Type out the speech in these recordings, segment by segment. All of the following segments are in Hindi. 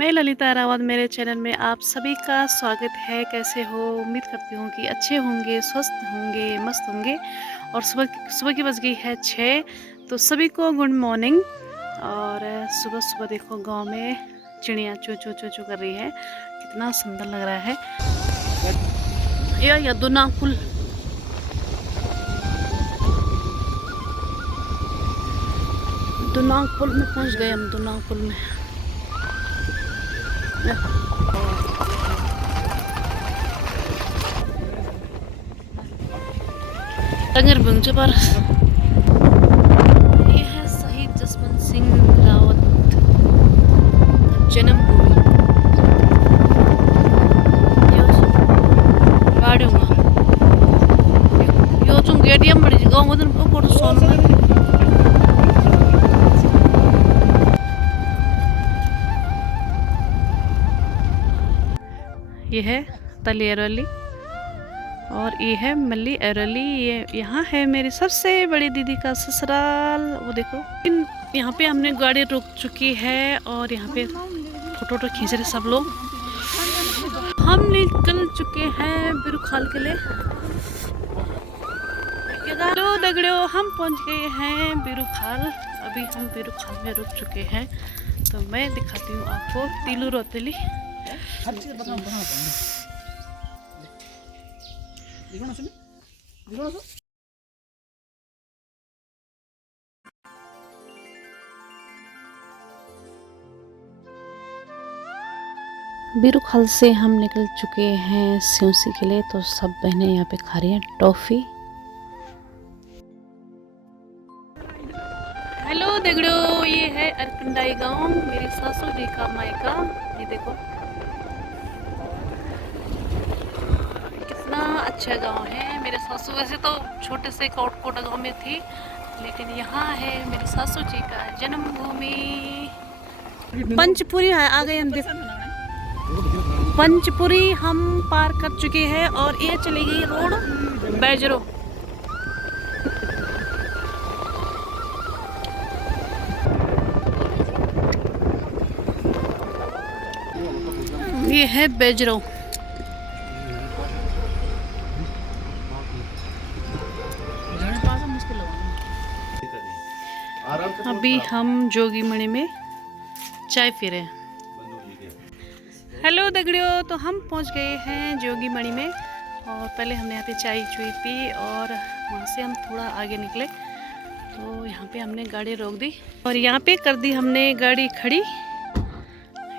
मैं ललिता रावत, मेरे चैनल में आप सभी का स्वागत है। कैसे हो? उम्मीद करती हूँ कि अच्छे होंगे, स्वस्थ होंगे, मस्त होंगे। और सुबह की बज गई है 6, तो सभी को गुड मॉर्निंग। और सुबह सुबह देखो गांव में चिड़िया चू चू चू चू कर रही है, कितना सुंदर लग रहा है। या दुनाकुल दुनाकुल में पहुँच गए हम। दुनाकुल में टंगर बंगचे पर ये है शहीद जसवंत सिंह रावत जन्मभूमि। गाड़ियों यो तुम गेटियम बड़ी गाँव मदन को फोटो सोन में ये है तली एरोली और ये है मल्ली एरोली। ये यहाँ है मेरी सबसे बड़ी दीदी का ससुराल। वो देखो यहाँ पे हमने गाड़ी रुक चुकी है और यहाँ पे फोटो खींच रहे सब लोग। हम निकल चुके हैं बिरुखाल के लिए। हेलो दगड़ियों, हम पहुँच गए हैं बिरुखाल। अभी हम बिरुखाल में रुक चुके हैं, तो मैं दिखाती हूँ आपको तिलू रोतेली। बिरुखाल से हम निकल चुके हैं सिउसी के लिए, तो सब बहनें यहाँ पे खा रही हैं टॉफ़ी। हेलो दगड़ियों, ये है अरकंडाई गांव, मेरी सासू जी का मायका। ये देखो कितना अच्छा गांव है। मेरे सासू वैसे तो छोटे से कोटा गांव में थी, लेकिन यहाँ है मेरी सासू जी का जन्मभूमि। पंचपुरी है, आ गए हम। देखो पंचपुरी हम पार कर चुके हैं और ये चली गई रोड बैजरो। ये है बैजरो। अभी हम जोगीमणि में चाय पी रहे हैं। हेलो दगड़ियों, तो हम पहुंच गए हैं जोगीमणि में और पहले हमने यहाँ पे चाय चुई पी और वहाँ से हम थोड़ा आगे निकले, तो यहाँ पे हमने गाड़ी रोक दी और यहाँ पे कर दी हमने गाड़ी खड़ी।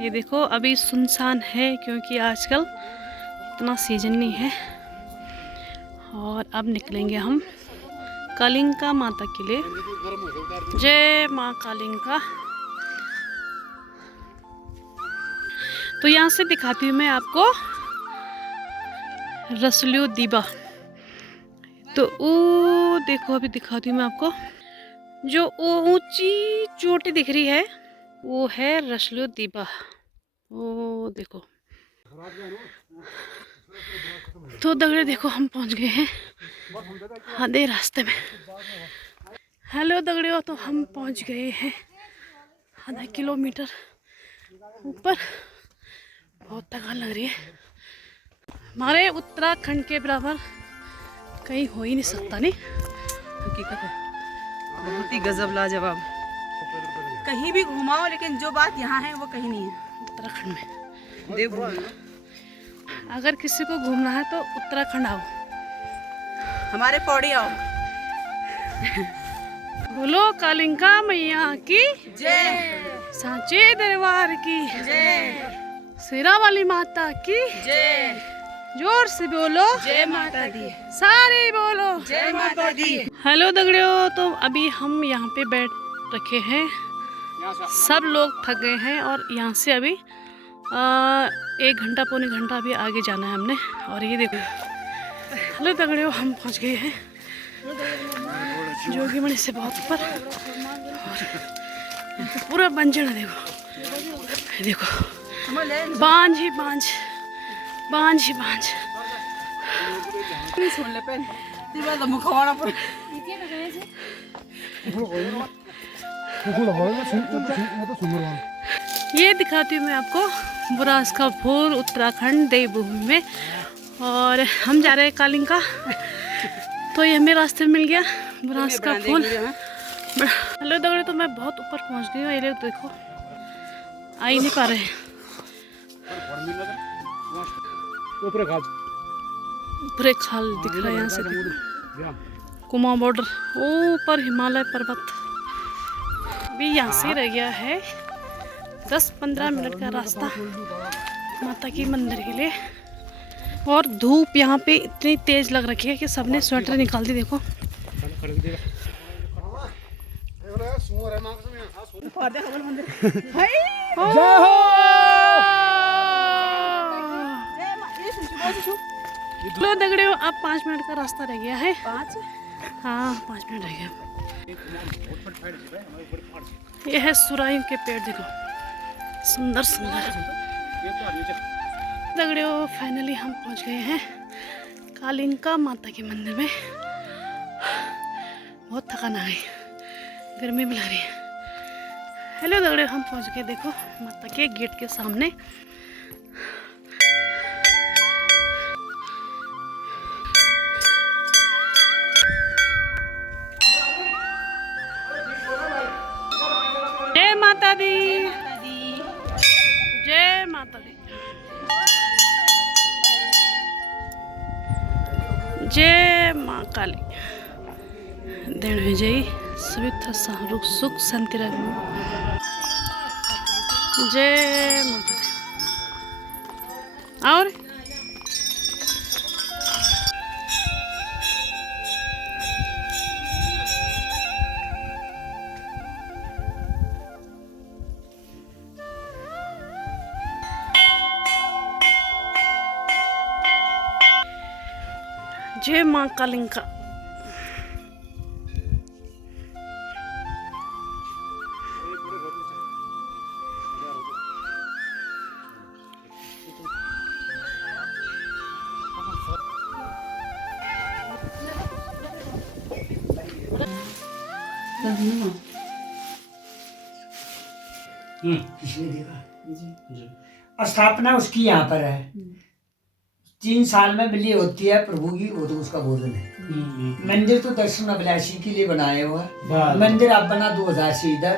ये देखो अभी सुनसान है क्योंकि आजकल इतना सीजन नहीं है। और अब निकलेंगे हम कालिंका माता के लिए। जय माँ कालिंका। तो यहाँ से दिखाती हूँ मैं आपको रसलियो दीबा। तो वो देखो, अभी दिखाती हूँ मैं आपको, जो ऊंची चोटी दिख रही है वो है रसलियो दीबा। वो देखो। तो दगड़े देखो हम पहुँच गए हैं आधे रास्ते में। हेलो दगड़ियों, तो हम पहुँच गए हैं आधा किलोमीटर ऊपर। बहुत थकान लग रही है। हमारे उत्तराखंड के बराबर कहीं हो ही नहीं सकता। नहीं, हकीकत है, बहुत ही गजब लाजवाब। कहीं भी घुमाओ लेकिन जो बात यहाँ है वो कहीं नहीं है उत्तराखंड में। देवभूमि। अगर किसी को घूमना है तो उत्तराखंड आओ, हमारे पौड़ी आओ। बोलो कालिंका मैया की जय, सांचे दरबार की जय, शेरा वाली माता की जय। जोर से बोलो जय माता दी, सारे बोलो जय माता दी। हेलो दगड़ियों, तो अभी हम यहाँ पे बैठ रखे हैं, सब लोग थक गए हैं और यहाँ से अभी 1 घंटा पौने घंटा अभी आगे जाना है हमने। और ये देखो, हेलो दगड़ियों, हम पहुँच गए हैं जोगीमणि से बहुत ऊपर। और पूरा बंजर देखो, देखो बांझ ही बांझ, बांझ ही बांझ। सुन ले पहले तीन बार मुखवाना पर ये दिखाती हूँ मैं आपको बुरास का फूल उत्तराखंड देवभूमि में। और हम जा रहे हैं कालिंका, तो ये हमें रास्ते में मिल गया बुरास का फूल। हेलो दगड़े, तो मैं बहुत ऊपर पहुँच गई हूँ। ये लोग देखो आ ही नहीं पा रहे हैं। पूरे खाल दिख रहा है यहाँ से, कुमाऊं बॉर्डर, ऊपर हिमालय पर्वत। अभी यहाँ से रह गया है 10-15 मिनट का रास्ता माता की मंदिर के लिए। और धूप यहाँ पे इतनी तेज लग रखी है कि सबने स्वेटर निकाल दी। देखो लो दगड़े, अब 5 मिनट का रास्ता रह गया है। 5? हाँ 5 मिनट रह गया। ये है सुराही के पेड़, देखो सुंदर सुंदर। दगड़े फाइनली हम पहुंच गए हैं कालिंका माता के मंदिर में। बहुत थकान आ गई, गर्मी भी लग रही है। हेलो दगड़े, हम पहुंच गए देखो माता के गेट के सामने। जय माता दी, जय माता दी, जय माँ काली। देण विजयी सविता सारूक सुख शांति रखो। जय माता दी। और जय माँ कालिंका। किसने देखा? स्थापना उसकी यहाँ पर है। 3 साल में बिल्ली होती है प्रभु की, वो तो उसका भोजन है। मंदिर तो दर्शन अभिलाषी के लिए बनाया हुआ है। मंदिर अब बना 2000 से इधर।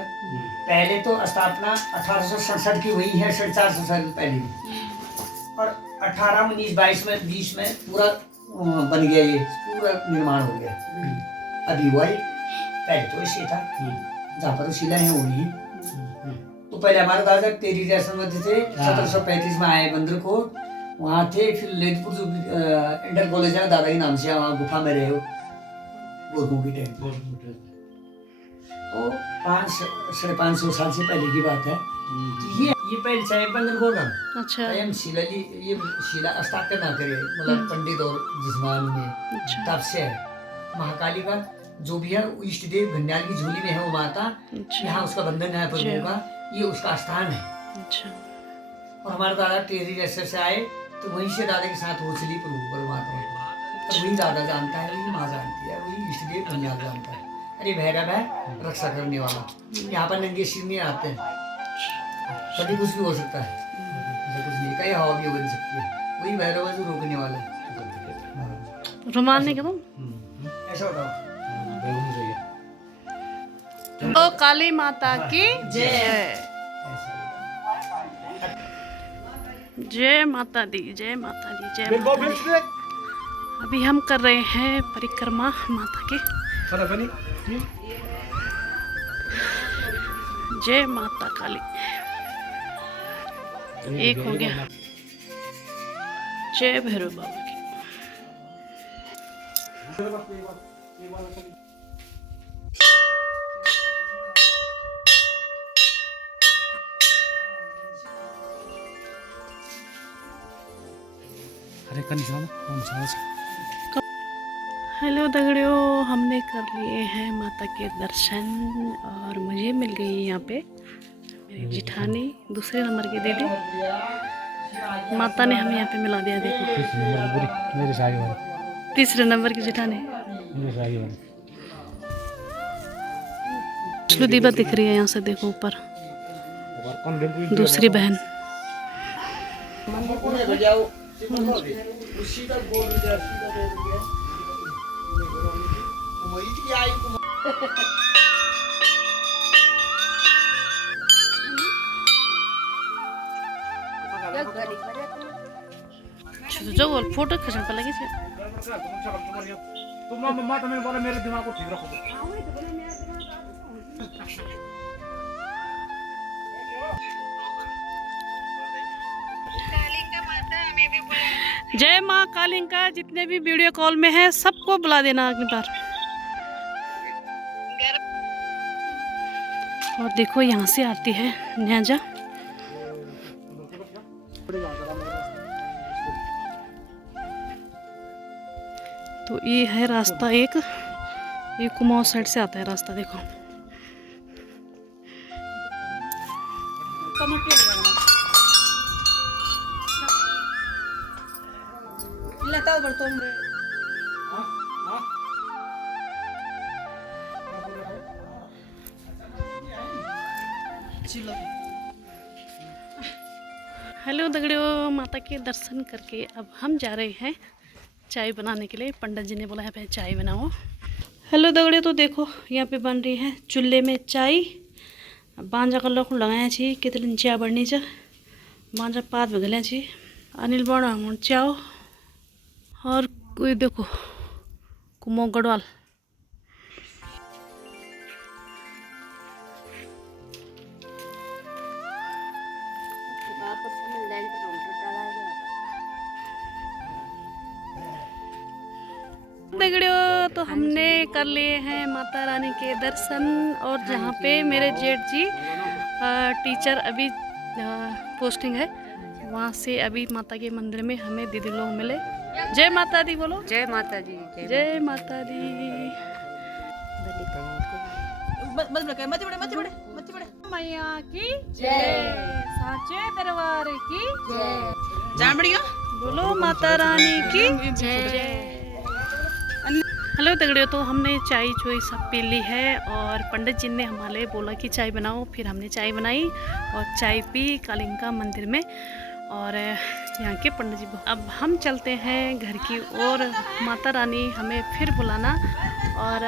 पहले तो स्थापना 1867 की हुई है, 450 साल पहले भी। और 18, 19, 22 में 20 में पूरा बन गया, ये पूरा निर्माण हो गया। अभी हुआ ही, पहले तो इसे था जहाँ पर शिला है वही। तो पहले हमारे दादा तेरी जैसन थे, 1735 में आए मंदिर को, वहाँ थे। फिर लेदपुर जो इंटर कॉलेज है दादा के नाम से, वहाँ गुफा में रहे हो गोरखों की टाइम। तो 500-550 साल से पहले की बात है। तो ये पहले चाहे बंदर होगा। अच्छा, हम शिला ये शिला स्थापना ना करे, मतलब पंडित और जिस्मान में तब से है। महाकाली का जो भी है इष्ट देव घन्याल की झोली में है वो माता। यहाँ उसका बंधन है प्रभु का, ये उसका स्थान है। और हमारे दादा टेरी जैसे से आए, तो वहीं से दादा के साथ वो चली प्रभु परमात्मा। तो वही दादा जानता है, वही माँ जानती है, वही इष्ट देव घन्याल जानता है। अरे भैरव है रक्षा करने वाला। यहाँ पर नंगे सिर नहीं आते हैं, कभी कुछ भी हो सकता है, कुछ नहीं, कहीं हवा भी बन सकती है। वही भैरव है जो रोकने वाला है। रुमाल नहीं करो ऐसा बताओ। तो काली माता की जय। जय माता दी, जय माता दी, जय माता दी। अभी हम कर रहे हैं परिक्रमा माता की। जय माता काली। एक हो गया। जय भैरव बाबा की। हेलो दगड़ियों, हमने कर लिए हैं माता के दर्शन और मुझे मिल गई यहाँ पे मेरी जिठानी, दूसरे नंबर की दीदी। माता ने हमें यहाँ पे मिला दिया। देखो तीसरे नंबर की जिठानी दीपा दिख रही है यहाँ से, देखो ऊपर दूसरी बहन। जो फोटो खींचने पर लगी थी। मम्मा तुम्हें बोला मेरे दिमाग को ठीक रखो। जय माँ कालिंका, जितने भी वीडियो कॉल में हैं सबको बुला देना अगली बार। और देखो यहाँ से आती है न्याजा। तो ये है रास्ता एक, ये कुमाऊं साइड से आता है रास्ता। देखो हेलो दगड़ियों, माता के दर्शन करके अब हम जा रहे हैं चाय बनाने के लिए। पंडित जी ने बोला है भाई चाय बनाओ। हेलो दगड़ियों, तो देखो यहाँ पे बन रही है चूल्हे में चाय। बांजा कलर को लगाया छी, कितनी चाय बननी चा, बांजा पात भगलिया छी, अनिल बड़ा चाओ। और कोई देखो कुमाऊं गढ़वाल। दगड़ियों, तो हमने कर लिए हैं माता रानी के दर्शन। और जहाँ पे मेरे जेठ जी टीचर अभी पोस्टिंग है, वहाँ से अभी माता के मंदिर में हमें दीदी लोग मिले। जय माता दी बोलो। जय माता दी। जय माता दी। मैया की जय, साचे दरबार की जय। जान बढ़िया बोलो माता रानी की जय। हेलो दगड़ियों, तो हमने चाय चोई सब पी ली है और पंडित जी ने हमारे बोला कि चाय बनाओ। फिर हमने चाय बनाई और चाय पी कालिंका मंदिर में। और यहाँ के पंडित जी, अब हम चलते हैं घर की ओर। माता रानी हमें फिर बुलाना और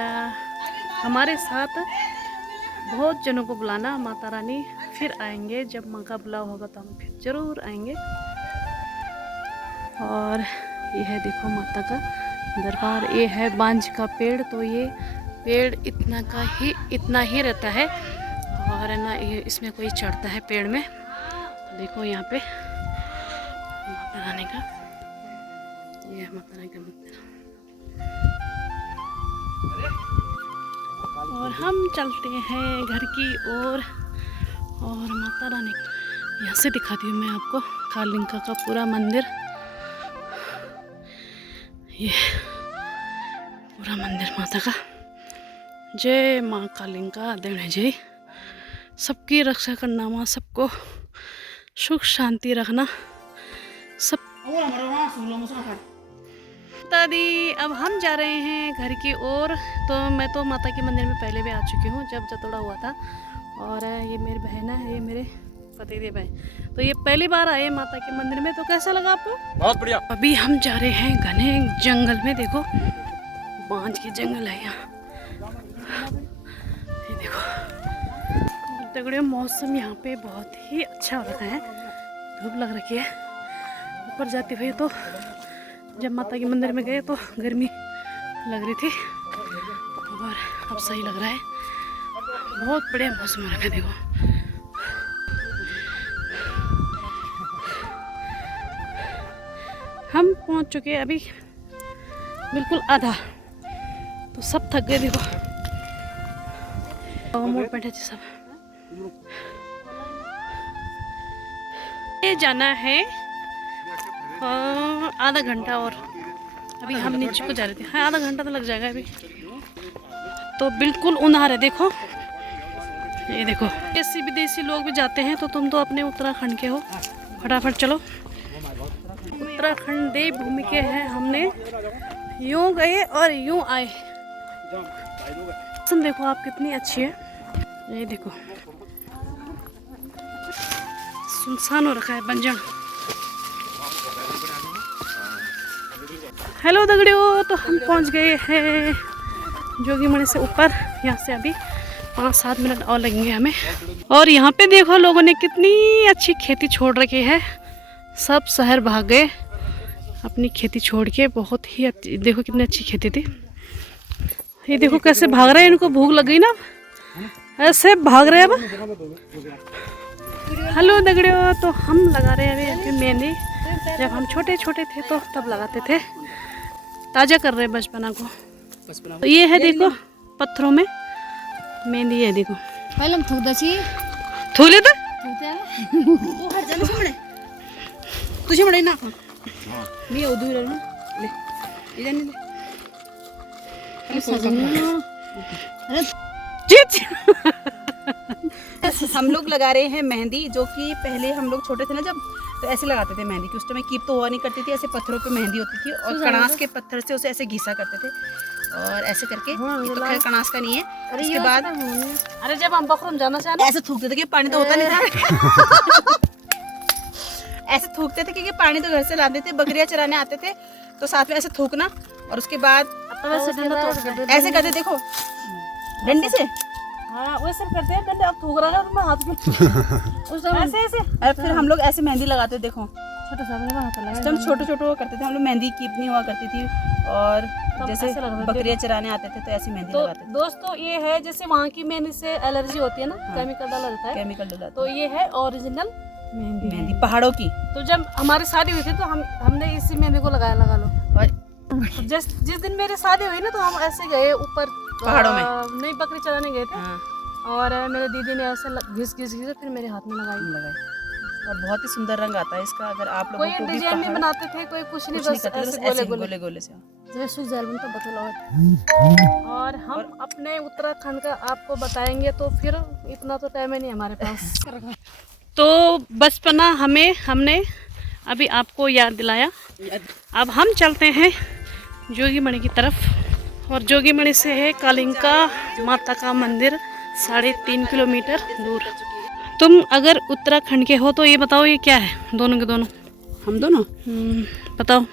हमारे साथ बहुत जनों को बुलाना। माता रानी फिर आएंगे, जब माँ का बुलाव होगा तो हम फिर ज़रूर आएंगे। और ये है देखो माता का दरबार। ये है बांज का पेड़, तो ये पेड़ इतना ही रहता है और ना ये इसमें कोई चढ़ता है पेड़ में। देखो यहाँ पे माता रानी का, ये है माता रानी का मंदिर। और हम चलते हैं घर की ओर। और माता रानी यहाँ से दिखाती हूँ मैं आपको कालिंका का पूरा मंदिर। ये पूरा मंदिर माता का। जय माँ कालिंका देने जय। सबकी रक्षा करना माँ, सबको सुख शांति रखना सब। माता दी, अब हम जा रहे हैं घर की ओर। तो मैं तो माता के मंदिर में पहले भी आ चुकी हूँ जब जतोड़ा हुआ था। और ये मेरी बहन है, ये मेरे पतिदेव है। तो ये पहली बार आए माता के मंदिर में। तो कैसा लगा आपको? बहुत बढ़िया। अभी हम जा रहे हैं घने जंगल में। देखो बांज के जंगल है यहाँ, ये देखो दगड़ियों। मौसम यहाँ पे बहुत ही अच्छा हो रखा है, धूप लग रखी है। ऊपर जाते हुए तो जब माता के मंदिर में गए तो गर्मी लग रही थी और अब सही लग रहा है। बहुत बढ़िया मौसम हो रखा है। देखो हम पहुंच चुके हैं अभी बिल्कुल आधा, तो सब थक गए। देखो मोड़ बैठे थे सब। ये जाना है आधा घंटा और। अभी हम नीचे को जा रहे थे। हाँ, आधा घंटा तो लग जाएगा अभी। तो बिल्कुल उन्हार है। देखो ये देखो, ऐसे विदेशी लोग भी जाते हैं। तो तुम तो अपने उत्तराखंड के हो, फटाफट चलो। उत्तराखंड देवभूमि के हैं। हमने यूं गए और यूं आए। देखो आप कितनी अच्छी है। ये देखो सुनसान हो रखा है, बंजर। हेलो दगड़ियों, तो हम पहुंच गए हैं जोगीमणि से ऊपर। यहाँ से अभी 5-7 मिनट और लगेंगे हमें। और यहाँ पे देखो लोगों ने कितनी अच्छी खेती छोड़ रखी है। सब शहर भाग गए अपनी खेती छोड़ के। बहुत ही अच्छी, देखो कितनी अच्छी खेती थी। ये देखो कैसे भाग रहे हैं, इनको भूख लग गई ना, ऐसे भाग रहे हैं अब। हेलो दगड़ियों, तो हम लगा रहे हैं अभी मेहंदी। जब हम छोटे छोटे थे तो तब लगाते थे, ताज़ा कर रहे हैं बचपना को। तो ये है देखो पत्थरों में मेहंदी है, देखो पहले हम थूक दसी थू लेते वो हर जगह से मड़े तुझे मड़े ना मैं उधर रहूं ले इधर नहीं हम लोग लगा रहे हैं मेहंदी, जो कि पहले हम लोग छोटे थे ना जब, तो ऐसे लगाते थे मेहंदी की। उस टाइम कीप तो हुआ नहीं करती थी, ऐसे पत्थरों पे मेहंदी होती थी और कणास के पत्थर से उसे ऐसे घिसा करते थे और ऐसे करके। ये तो खैर कणास का नहीं है। उसके बाद अरे जब हम बखरूम जाना चाहते ऐसे थूकते थे कि पानी तो होता नहीं था। ऐसे थूकते थे क्योंकि पानी तो घर से लाते थे, बकरियां चराने आते थे तो साथ में ऐसे थूकना। और उसके बाद ऐसे करते, देखो डंडी से। हाँ वैसे करते हैं डंडे। अब थूक रहा है मैं हाथ में उस टाइम ऐसे ऐसे। और फिर हम लोग ऐसे मेहंदी लगाते, देखो छोटा सा मैंने हाथ लगा। उस टाइम छोटे छोटे हुआ करते थे हम लोग, मेहंदी कीप नहीं हुआ करती थी। और जैसे ऐसे लगते थे। बकरियां चराने आते थे तो ऐसे मेहंदी तो लगाते थे। दोस्तों ये है, जैसे वहाँ की मेहंदी से एलर्जी होती है ना, केमिकल डाला जाता है, केमिकल डाला तो ये है ओरिजिनल मेहंदी। मेहंदी पहाड़ों की। तो जब हमारी शादी हुई थी तो हमने इसी मेहंदी को लगाया, लगा लो। और जिस दिन मेरी शादी हुई ना तो हम ऐसे गए ऊपर पहाड़ों में। नहीं, बकरी चराने गए थे। हाँ, और मेरे दीदी ने ऐसे घिस घिस घिस फिर मेरे हाथ में लगाई। लगाई। और बहुत ही सुंदर रंग आता है इसका। अगर आप लोगों कोई को भी डिजाइन नहीं पहाड़ बनाते थे, कोई कुछ नहीं, बस करते, बस ऐसे ऐसे गोले ही गोले। गोले गोले से। जैसे जैलबन तो बतलाओ। और हम अपने उत्तराखंड का आपको बताएंगे तो फिर इतना तो टाइम ही नहीं हमारे पास। तो बचपना हमने अभी आपको याद दिलाया। अब हम चलते हैं जोगीमणि की तरफ। और जोगीमणि से है कालिंका माता का मंदिर 3.5 किलोमीटर दूर। तुम अगर उत्तराखंड के हो तो ये बताओ ये क्या है, दोनों के दोनों? हम दोनों बताओ।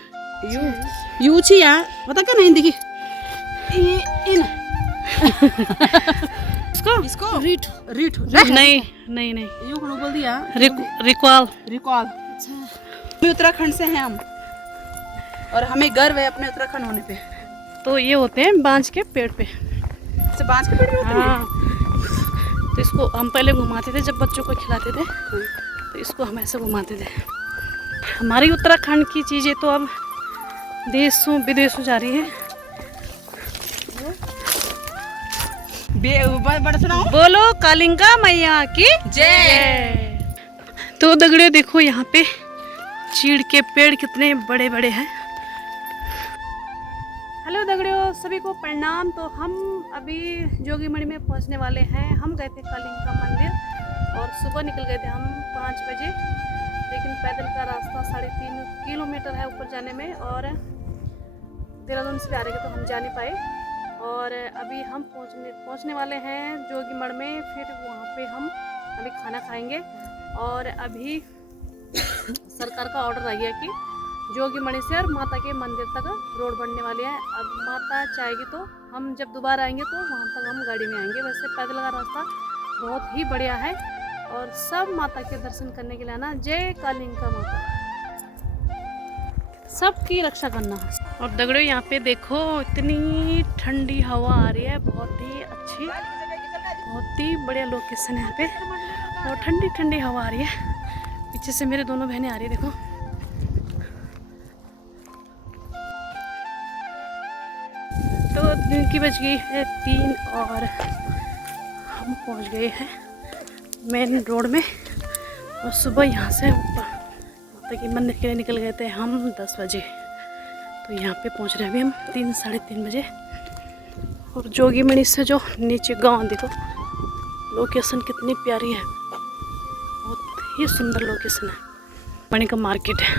यू छी यार, पता क्या नहीं देखी इन इसको रीठ रीठ नहीं नहीं नहीं, यू खड़ो बोल दिया रिकॉल। रिकॉल। अच्छा, उत्तराखंड से हैं हम और हमें गर्व है अपने उत्तराखंड होने पे। तो ये होते हैं बांज के पेड़ पे। अच्छा, बांज के पेड़ में होते हैं? हाँ, तो इसको हम पहले घुमाते थे जब बच्चों को खिलाते थे, तो इसको हम ऐसे घुमाते थे। हमारी उत्तराखंड की चीज़ें तो अब देशों विदेशों जा रही है। बड़ा सुनाओ। बोलो कालिंका मैया की जय। तो दगड़ियों देखो यहाँ पे चीड़ के पेड़ कितने बड़े बड़े हैं। हेलो दगड़ियों, सभी को प्रणाम। तो हम अभी जोगीमणि में पहुंचने वाले हैं। हम गए थे कालिंका मंदिर और सुबह निकल गए थे हम 5 बजे, लेकिन पैदल का रास्ता 3.5 किलोमीटर है ऊपर जाने में, और देहरादून से भी आ रहे थे तो हम जा नहीं पाए। और अभी हम पहुंचने वाले हैं जोगीमणि में। फिर वहाँ पे हम अभी खाना खाएंगे। और अभी सरकार का ऑर्डर आ गया कि जोगीमणि से और माता के मंदिर तक रोड बनने वाली है। अब माता चाहेगी तो हम जब दोबारा आएंगे तो वहाँ तक हम गाड़ी में आएंगे। वैसे पैदल का रास्ता बहुत ही बढ़िया है और सब माता के दर्शन करने के लिए आना। जय कालिंका माता, सबकी रक्षा करना। और दगड़ियों यहाँ पे देखो इतनी ठंडी हवा आ रही है, बहुत ही अच्छी, बहुत ही बढ़िया लोकेशन है यहाँ पे। और ठंडी ठंडी हवा आ रही है। पीछे से मेरे दोनों बहनें आ रही है, देखो। तो दिन की बज गई है 3 और हम पहुंच गए हैं मेन रोड में। और सुबह यहाँ से ऊपर माता के मंदिर के लिए निकल गए थे हम 10 बजे। तो यहाँ पे पहुँच रहे हैं अभी हम 3-3:30 बजे। और जोगीमणि से जो नीचे गांव देखो, लोकेशन कितनी प्यारी है, बहुत ही सुंदर लोकेशन है। मणि का मार्केट है।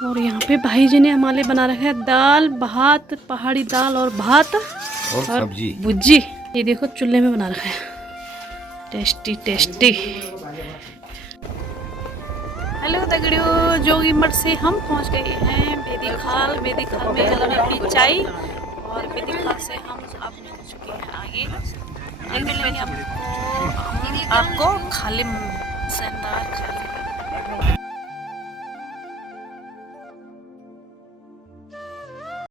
और यहाँ पे भाई जी ने हमारे बना रखा है दाल भात, पहाड़ी दाल और भात और सब्जी भुज्जी। ये देखो चूल्हे में बना रखा है। Tasty tasty. हेलो दगड़ियों, जोगी मठ से हम पहुंच गए हैं बेदी खाल में हमने अपनी चाय, और बेदी खाल से हम अब निकल चुके हैं आगे। मिलेंगे आपको खालिम शानदार चाय।